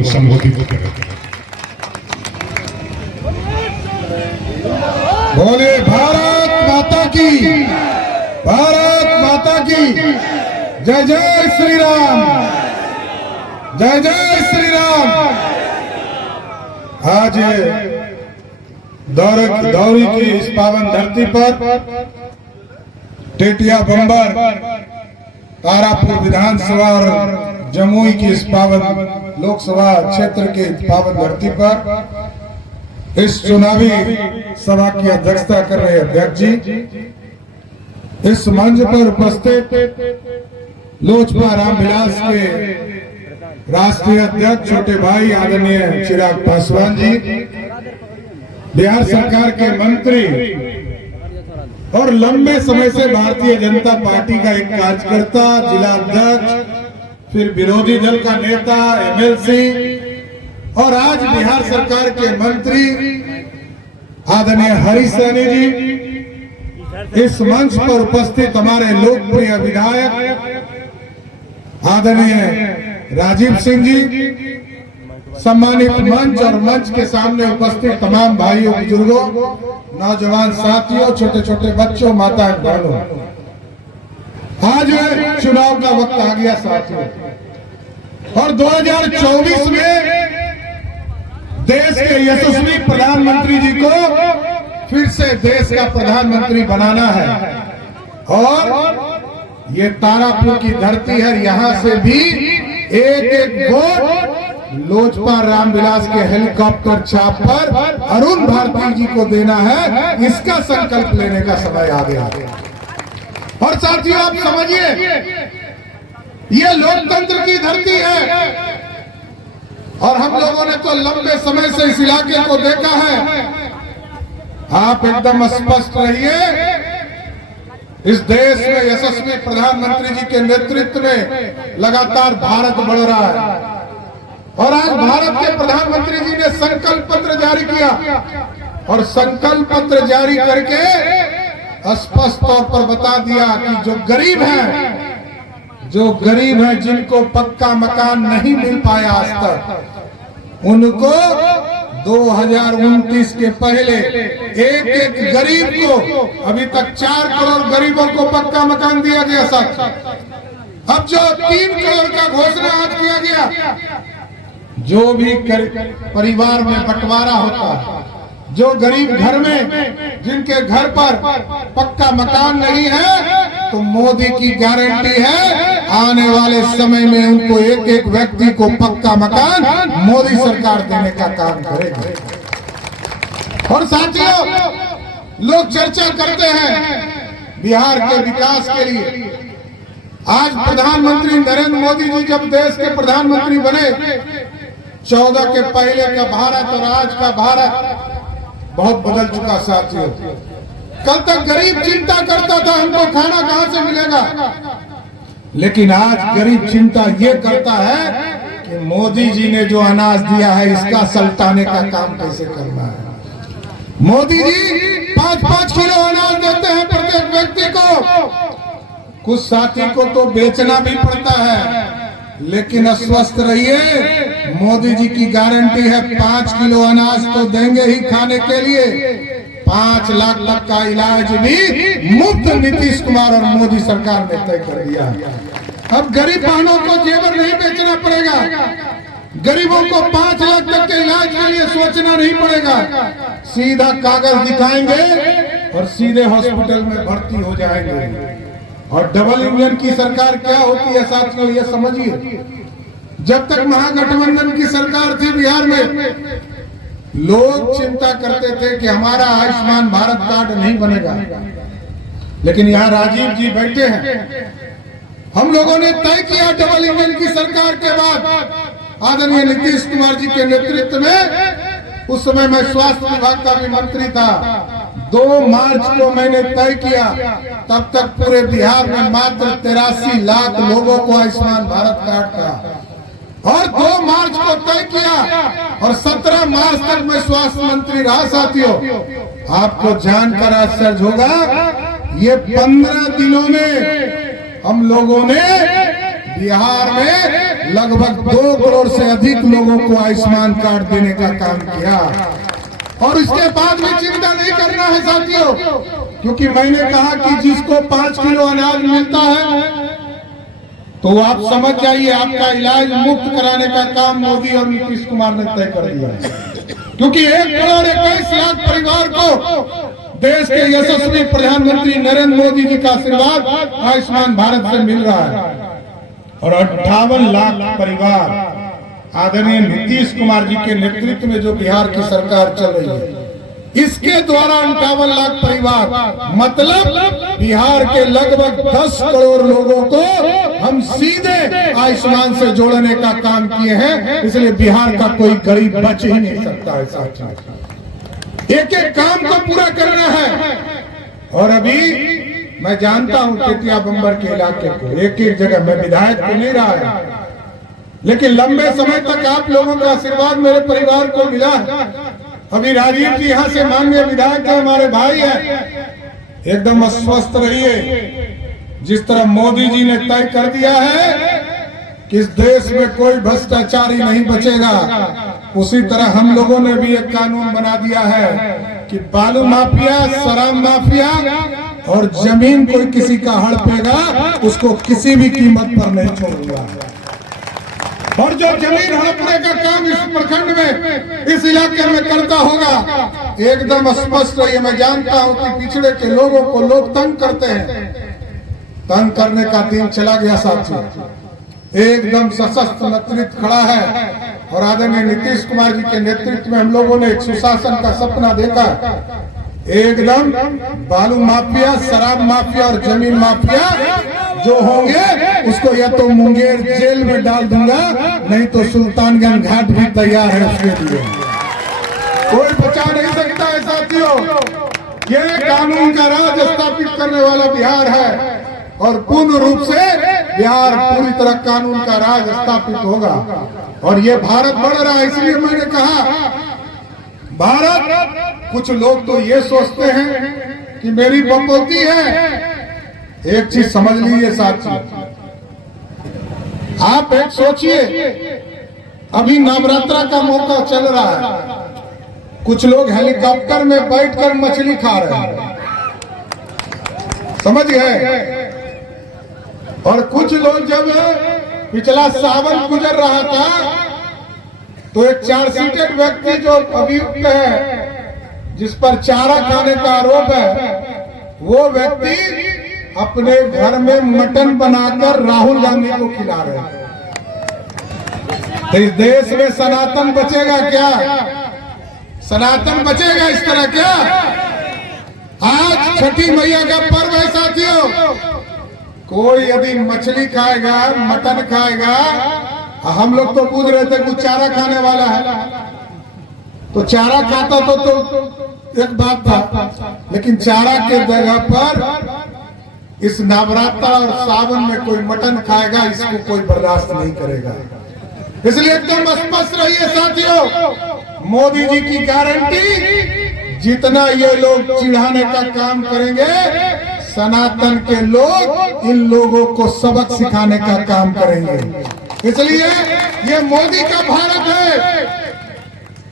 हम संबोधित करें। बोले भारत माता की, भारत माता की जय। जय श्री राम, जय जय श्री राम। आज दौरी की इस पावन धरती पर टेटिया बंबर तारापुर विधानसभा और जमुई की इस पावन लोकसभा क्षेत्र के पावन धरती पर इस चुनावी सभा की अध्यक्षता कर रहे अध्यक्ष जी, इस मंच पर उपस्थित लोजपा रामविलास के राष्ट्रीय अध्यक्ष छोटे भाई आदरणीय चिराग पासवान जी, बिहार सरकार के मंत्री और लंबे समय से भारतीय जनता पार्टी का एक कार्यकर्ता, जिला अध्यक्ष, फिर विरोधी दल का नेता, एमएलसी और आज बिहार सरकार के मंत्री आदरणीय हरीश सहनी जी, इस मंच पर उपस्थित हमारे लोकप्रिय विधायक आदरणीय राजीव सिंह जी, सम्मानित मंच और मंच के सामने उपस्थित तमाम भाइयों, बुजुर्गों, नौजवान साथियों, छोटे छोटे बच्चों, माताएं, बहनों, आज चुनाव का वक्त आ गया साथियों और 2024 में देश के यशस्वी प्रधानमंत्री जी को फिर से देश का प्रधानमंत्री बनाना है और ये तारापुर की धरती है, यहाँ से भी एक एक वोट लोजपा रामविलास के हेलीकॉप्टर छाप पर अरुण भारती जी को देना है। इसका संकल्प लेने का समय आ गया और साथियों आप समझिए, ये लोकतंत्र की धरती है और हम लोगों ने तो लंबे समय से इस इलाके को देखा है। आप एकदम स्पष्ट रहिए, इस देश में यशस्वी प्रधानमंत्री जी के नेतृत्व में लगातार भारत बढ़ रहा है और आज भारत के प्रधानमंत्री जी ने संकल्प पत्र जारी किया और संकल्प पत्र जारी करके स्पष्ट तौर पर बता दिया कि जो गरीब हैं, जिनको पक्का मकान नहीं मिल पाया आज तक, उनको 2029 के पहले एक एक गरीब को, अभी तक 4 करोड़ गरीबों को पक्का मकान दिया गया साथ। अब जो 3 करोड़ का घोषणा आज किया गया, जो भी परिवार में बंटवारा होता है, जो गरीब घर में, जिनके घर पर पक्का मकान नहीं है, तो मोदी की गारंटी है आने वाले समय में उनको एक एक व्यक्ति को पक्का मकान मोदी सरकार देने का काम करेगी। और साथियों, लोग चर्चा करते हैं बिहार के विकास के लिए। आज प्रधानमंत्री नरेंद्र मोदी जी जब देश के प्रधानमंत्री बने, 14 के पहले का भारत और आज का भारत बहुत बदल चुका साथियों। कल तक गरीब चिंता करता था हमको खाना कहां से मिलेगा, लेकिन आज गरीब चिंता ये करता है कि मोदी जी ने जो अनाज दिया है इसका सल्टाने का काम कैसे करना है। मोदी जी 5-5 किलो अनाज देते हैं प्रत्येक व्यक्ति को। कुछ साथी को तो बेचना भी पड़ता है, लेकिन स्वस्थ रहिए, मोदी जी की गारंटी है 5 किलो अनाज तो देंगे ही खाने के लिए। 5 लाख तक का इलाज भी मुफ्त नीतीश कुमार और मोदी सरकार ने तय कर दिया। अब गरीब बहनों को जेवर नहीं बेचना पड़ेगा, गरीबों को 5 लाख तक के इलाज के लिए सोचना नहीं पड़ेगा। सीधा कागज दिखाएंगे और सीधे हॉस्पिटल में भर्ती हो जाएंगे। और डबल इंजन की सरकार क्या होती है साथियों, ये समझिए। जब तक महागठबंधन की सरकार थी बिहार में, लोग चिंता करते थे कि हमारा आयुष्मान भारत कार्ड नहीं बनेगा, लेकिन यहाँ राजीव जी बैठे हैं। हम लोगों ने तय किया डबल इंजन की सरकार के बाद आदरणीय नीतीश कुमार जी के नेतृत्व में, उस समय मैं स्वास्थ्य विभाग का भी मंत्री था, 2 मार्च को मैंने तय किया, तब तक पूरे बिहार में मात्र 83 लाख लोगों को आयुष्मान भारत कार्ड था और 2 मार्च को तय किया और 17 मार्च तक मैं स्वास्थ्य मंत्री रहा साथियों। आपको जानकर आश्चर्य होगा, ये 15 दिनों में हम लोगों ने बिहार में लगभग 2 करोड़ से अधिक लोगों को आयुष्मान कार्ड देने का काम किया। और इसके बाद भी चिंता नहीं करना है साथियों, क्योंकि मैंने कहा कि जिसको 5 किलो अनाज मिलता है तो आप समझ जाइए आपका इलाज मुफ्त कराने का काम मोदी और नीतीश कुमार ने तय कर दिया। क्योंकि 1 करोड़ 21 लाख परिवार को देश के यशस्वी प्रधानमंत्री नरेंद्र मोदी जी का आशीर्वाद आयुष्मान भारत से मिल रहा है। और 58 लाख परिवार आदरणीय नीतीश कुमार जी के नेतृत्व में जो बिहार की सरकार चल रही है, इसके द्वारा 58 लाख परिवार मतलब बिहार के लगभग 10 करोड़ लोगों को हम सीधे आयुष्मान से जोड़ने का काम किए हैं। इसलिए बिहार का कोई गरीब बच ही नहीं सकता है साथियों। एक एक काम को पूरा करना है। और अभी मैं जानता हूं केतिया बम्बर के इलाके को, एक एक जगह मैं विधायक तो नहीं रहा है, लेकिन लंबे समय तक आप लोगों का आशीर्वाद मेरे परिवार को मिला है। अभी राजीव जी यहाँ से माननीय विधायक है, हमारे भाई है, एकदम अस्वस्थ रहिए। जिस तरह मोदी जी ने तय कर दिया है कि इस देश में कोई भ्रष्टाचारी नहीं बचेगा, उसी तरह हम लोगों ने भी एक कानून बना दिया है कि बालू माफिया, शराब माफिया और जमीन कोई किसी का हड़पेगा उसको किसी भी कीमत पर नहीं छोड़ूंगा। और जो जमीन हड़पने का काम इस प्रखंड में, इस इलाके में करता होगा, एकदम स्पष्ट रहिए। मैं जानता हूं कि पिछड़े के लोगों को लोग तंग करते हैं, तंग करने का दिन चला गया साथियों। एकदम सशक्त नेतृत्व खड़ा है और आदरणीय नीतीश कुमार जी के नेतृत्व में हम लोगों ने एक सुशासन का सपना देखा। एकदम बालू माफिया, शराब माफिया और जमीन माफिया जो होंगे उसको या तो मुंगेर जेल में डाल दूंगा, नहीं तो सुल्तानगंज घाट भी तैयार है उसके लिए। कोई बचा नहीं सकता है साथियों। ये कानून का राज स्थापित करने वाला बिहार है और पूर्ण रूप से बिहार पूरी तरह कानून का राज स्थापित होगा। और ये भारत बढ़ रहा है, इसलिए मैंने कहा भारत, कुछ लोग तो ये सोचते हैं कि मेरी बपौती है। एक चीज समझ लीजिए साथियों, आप एक सोचिए, अभी नवरात्रा का मौका चल रहा है, कुछ लोग हेलीकॉप्टर में बैठकर मछली खा रहे हैं, समझ गए। और कुछ लोग जब पिछला सावन गुजर रहा था तो एक 4 सीटेड व्यक्ति जो अभियुक्त है, जिस पर चारा खाने का आरोप है, वो व्यक्ति अपने घर में मटन बनाकर राहुल गांधी को खिला रहे हैं। तो इस देश में सनातन बचेगा क्या? सनातन बचेगा इस तरह क्या? आज छठी मैया का पर्व है साथियों। कोई यदि मछली खाएगा, मटन खाएगा, हम लोग तो पूछ रहे थे कुछ चारा खाने वाला है, तो चारा खाता तो एक बात था, लेकिन चारा के जगह पर इस नवरात्र और सावन में कोई मटन खाएगा, इसको कोई बर्दाश्त नहीं करेगा। इसलिए एकदम स्पष्ट रहिए साथियों, मोदी जी की गारंटी, जितना ये लोग चिढ़ाने का काम करेंगे, सनातन के लोग इन लोगों को सबक सिखाने का काम करेंगे। इसलिए ये मोदी का भारत है,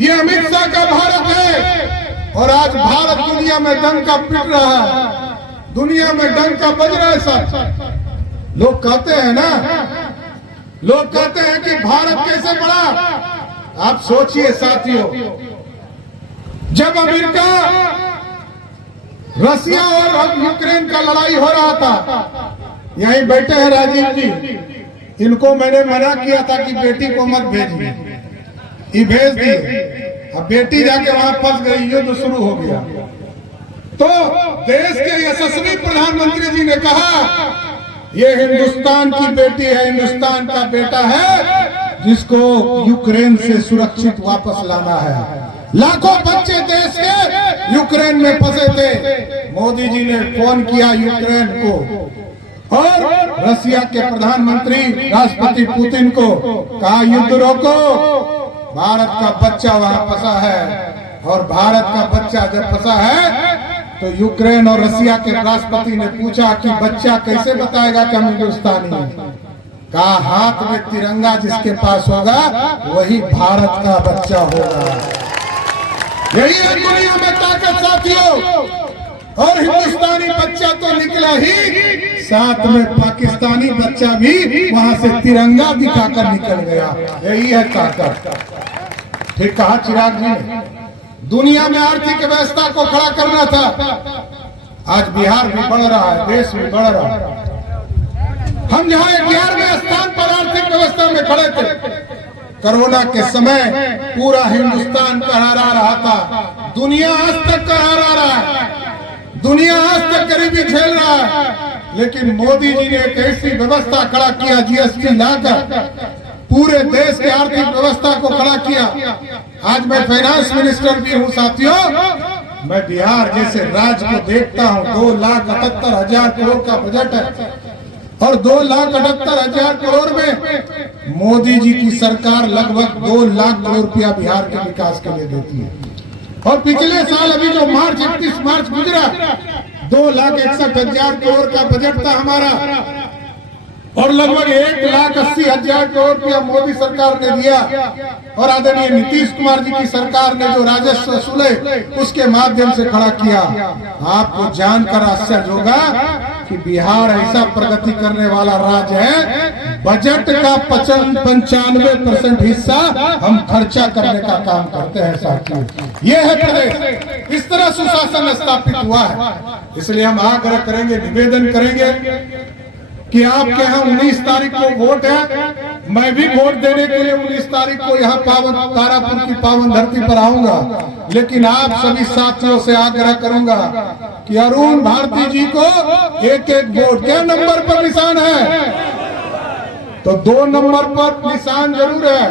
ये अमित शाह का भारत है। और आज भारत दुनिया में डंका पिट रहा है, दुनिया में डंका बज रहा है सर। लोग कहते हैं ना, लोग कहते हैं कि भारत कैसे बढ़ा। आप सोचिए साथियों, जब अमेरिका, रसिया और यूक्रेन का लड़ाई हो रहा था, यहीं बैठे हैं राजीव जी, इनको मैंने मना किया था कि बेटी को मत भेजिए, ये भेज दिए। अब बेटी जाके वहां फंस गई, युद्ध शुरू हो गया। तो देश के यशस्वी प्रधानमंत्री जी ने कहा, ये हिंदुस्तान की बेटी है, हिंदुस्तान का बेटा है, जिसको यूक्रेन से सुरक्षित वापस लाना है। लाखों बच्चे देश के यूक्रेन में फंसे थे। मोदी जी ने फोन किया यूक्रेन को और रसिया के प्रधानमंत्री राष्ट्रपति पुतिन को, कहा युद्ध रोको, भारत का बच्चा वहां फंसा है। और भारत का बच्चा जब फंसा है तो यूक्रेन और रसिया के राष्ट्रपति ने पूछा कि बच्चा कैसे बताएगा कि हम हिंदुस्तानी हैं। का हाथ में तिरंगा जिसके पास होगा वही भारत का बच्चा होगा। यही है दुनिया में ताकत साथियों। और हिंदुस्तानी बच्चा तो निकला ही, साथ में पाकिस्तानी बच्चा भी वहां से तिरंगा दिखाकर निकल गया। यही है ताकत। ठीक कहा चिराग जी ने। दुनिया में आर्थिक व्यवस्था को खड़ा करना था। आज बिहार भी बढ़ रहा है, देश भी बढ़ रहा है। हम जहां 11वें स्थान पर आर्थिक व्यवस्था में खड़े थे, कोरोना के समय पूरा हिंदुस्तान कहरा रहा था, दुनिया आज तक कहरा रहा है, दुनिया आज तक गरीबी झेल रहा है। लेकिन मोदी जी ने एक ऐसी व्यवस्था खड़ा किया, जीएसटी लाकर पूरे देश की आर्थिक व्यवस्था को खड़ा किया। आज मैं फाइनेंस मिनिस्टर भी हूँ साथियों। मैं बिहार जैसे राज्य को देखता हूँ, 2,78,000 करोड़ का बजट है और 2,78,000 करोड़ में मोदी जी की सरकार लगभग 2 लाख करोड़ रुपया बिहार के विकास के लिए देती है। और पिछले साल अभी जो 31 मार्च गुजरा, 2,61,000 करोड़ का बजट था हमारा और लगभग 1,80,000 करोड़ रुपया मोदी सरकार ने दिया। और आदरणीय नीतीश कुमार जी की सरकार ने जो राजस्व वसूले उसके माध्यम से खड़ा किया। आपको जानकर आश्चर्य होगा कि बिहार ऐसा प्रगति करने वाला राज्य है, बजट का 95% हिस्सा हम खर्चा करने का काम करते हैं साथियों। ये है प्रदेश, इस तरह सुशासन स्थापित हुआ है। इसलिए हम आग्रह करेंगे, निवेदन करेंगे कि आपके यहाँ 19 तारीख को वोट है। मैं भी वोट देने के लिए 19 तारीख को यहाँ तारापुर की पावन धरती पर आऊंगा। लेकिन आप सभी साथियों से आग्रह करूंगा कि अरुण भारती जी को एक वोट, क्या नंबर पर निशान है? तो 2 नंबर पर निशान जरूर है।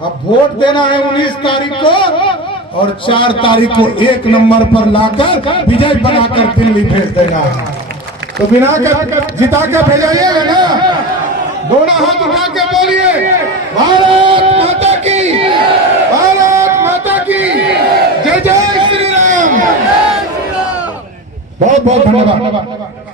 अब वोट देना है 19 तारीख को और 4 तारीख को 1 नंबर पर लाकर विजय बनाकर दिल्ली भेज देगा। तो बिना कर जिता के भेजाइएगा ना। दोनों हाथ उठा के बोलिए, भारत माता की, भारत माता की जय। जय श्री राम। बहुत बहुत धन्यवाद।